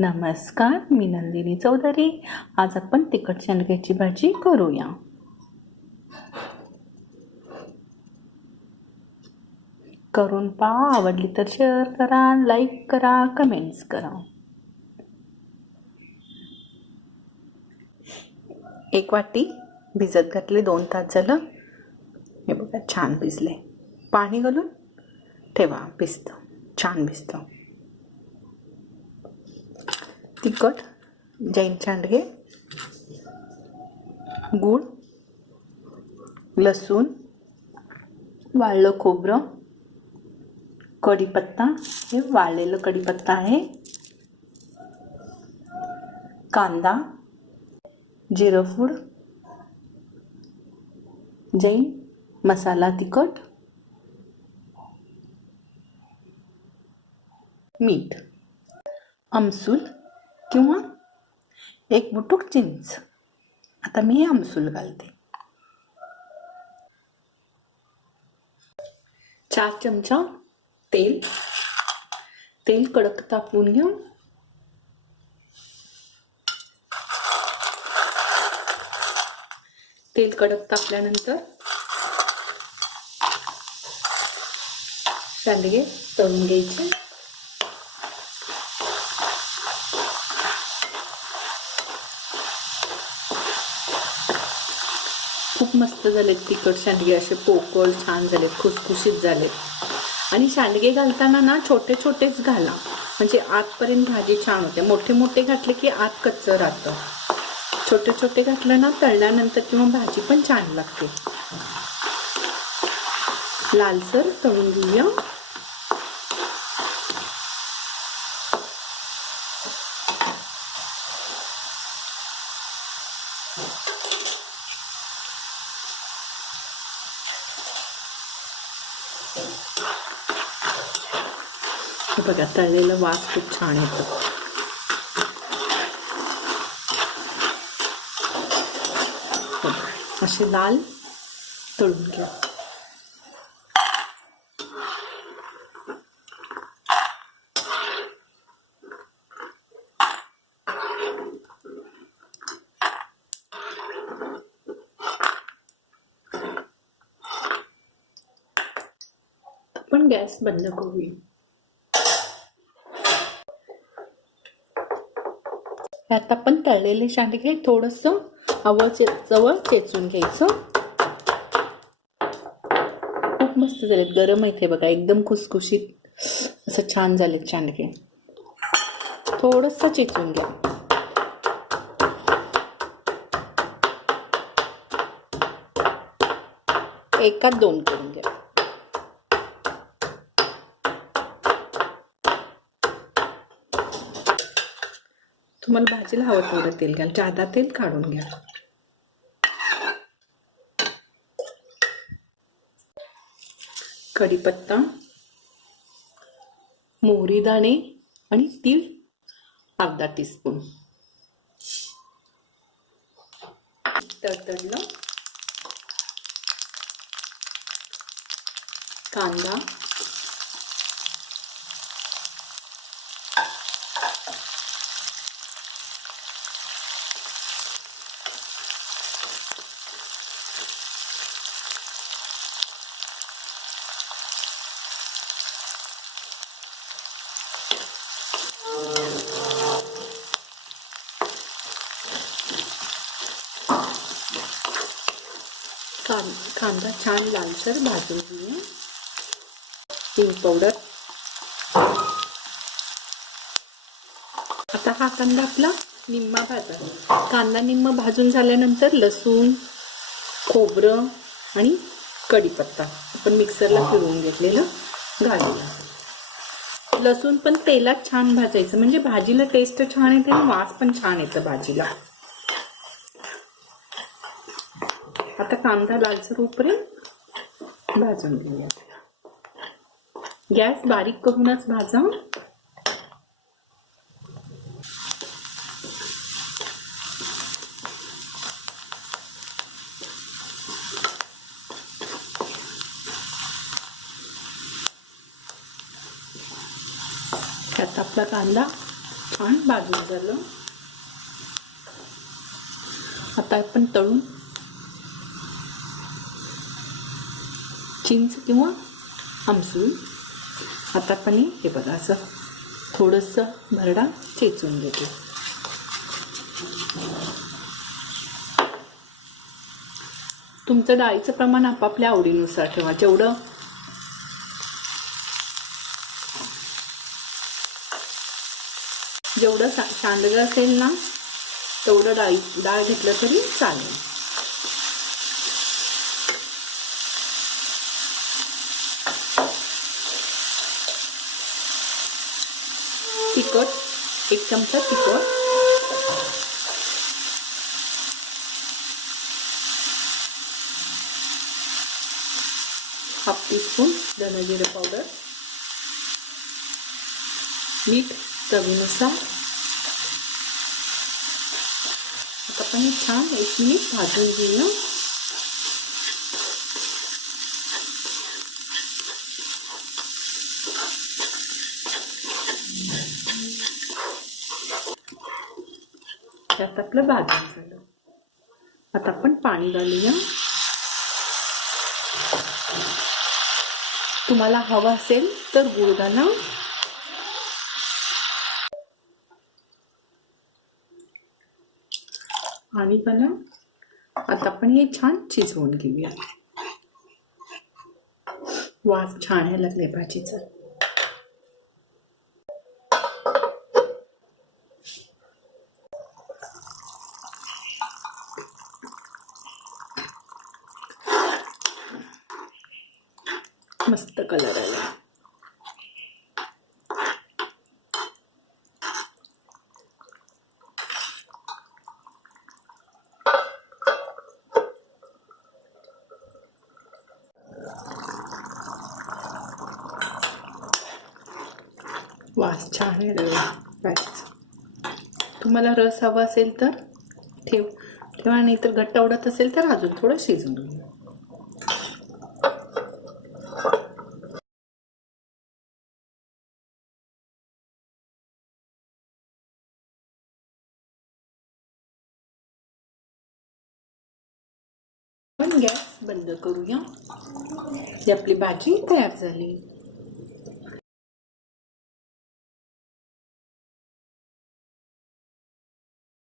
नमस्कार, मी नंदिनी चौधरी. आज आपण तिखट शेंडग्याची भाजी करूया. करून पहा, आवडली तर शेअर करा, लाईक करा, कमेंट्स करा. एक वाटी भिजत घातले, 2 तास झालं. हे बघा, छान भिजले. पाणी घालून ठेवा, भिजतं, छान भिजतं. तिखट, जैन शेंडगे, गूळ, लसूण, वाळलं खोबरं, कढीपत्ता, हे वाळलेलं कढीपत्ता आहे, कांदा, जिरं पूड, जैन मसाला तिखट, मीठ, आमसूल किंवा एक बुटुक चिंच. आता मी हे आमसूल घालते. 4 चमचा तेल. तेल कडक तापवून घेऊ. तेल कडक तापल्यानंतर शेंडगे तळून घ्यायचे. खूप मस्त झालेत तिखट शेंडगे, असे पोकळ छान झालेत, खुसखुशीत झालेत. आणि शेंडगे घालताना ना छोटे छोटेच घाला, म्हणजे आतपर्यंत भाजी छान होते. मोठे मोठे घातले की आत कच्चं राहतं. छोटे छोटे घातलं ना, तळल्यानंतर किंवा भाजी पण छान लागते. लालसर तळून घेऊया. बघा, तळलेला वास खूप छान येतो. असे लाल तळून घ्या. आपण गॅस बंद करूया. यात आपण तळलेले शेंडगे थोडंसं जवळ चेचून घ्यायचं. खूप मस्त झालेत, गरम आहेत हे बघा, एकदम खुसखुशीत असं छान झालेत शेंडगे. थोडंसं चेचून घ्या. एकात 2 करून घ्या. तुम्हाला भाजीला हवं तेवढं तेल घ्या, जादा तेल काढून घ्या. कढीपत्ता, मोहरी दाणे आणि तीळ अर्धा टीस्पून. तडतडलं. कांदा, कांदा छान लालसर भाजून घेऊया. हिंग पावडर. आता हा कांदा आपला निम्मा भाजा. कांदा निम्मा भाजून झाल्यानंतर लसूण, खोबरं आणि कढीपत्ता आपण मिक्सरला फिरवून घेतलेलं घालूया. लसूण पण तेलात छान भाजायचं, म्हणजे भाजीला टेस्ट छान येते आणि वास पण छान येतं भाजीला. आता कांदा लालसर होईपर्यंत भाजून घेऊया. गॅस बारीक करूनच भाजा. त्यात आपला कांदा छान भाजून झालं. आता आपण तळून चिंच किंवा आमसूल. आता आपण हे बघा असं थोडंसं भरडा चेचून घेते. तुमचं डाळीचं प्रमाण आपापल्या आवडीनुसार ठेवा. जेवढं सांडगं असेल ना तेवढं डाळ घेतलं तरी चालेल. तिखट 1 चमचा तिखट, हाफ टीस्पून धने जिरे पावडर, मीठ चवीनुसार. आता आपण छान 1 मिनिट भाजून घेऊया. त्यात आपलं भाजून झालं. आता आपण पाणी घालूया. तुम्हाला हवं असेल तर गूळ घाला. आणि पण आता आपण हे छान शिजवून घेऊया. वास छान आहे लागले भाजीचा. मस्त कलर आला. वास छान आहे भाजीचा. तुम्हाला रस हवा असेल तर ठेवा, नाही तर घट्ट आवडत असेल तर अजून थोडं शिजवून घ्या. पण गॅस बंद करूया. ही आपली भाजी तयार झाली.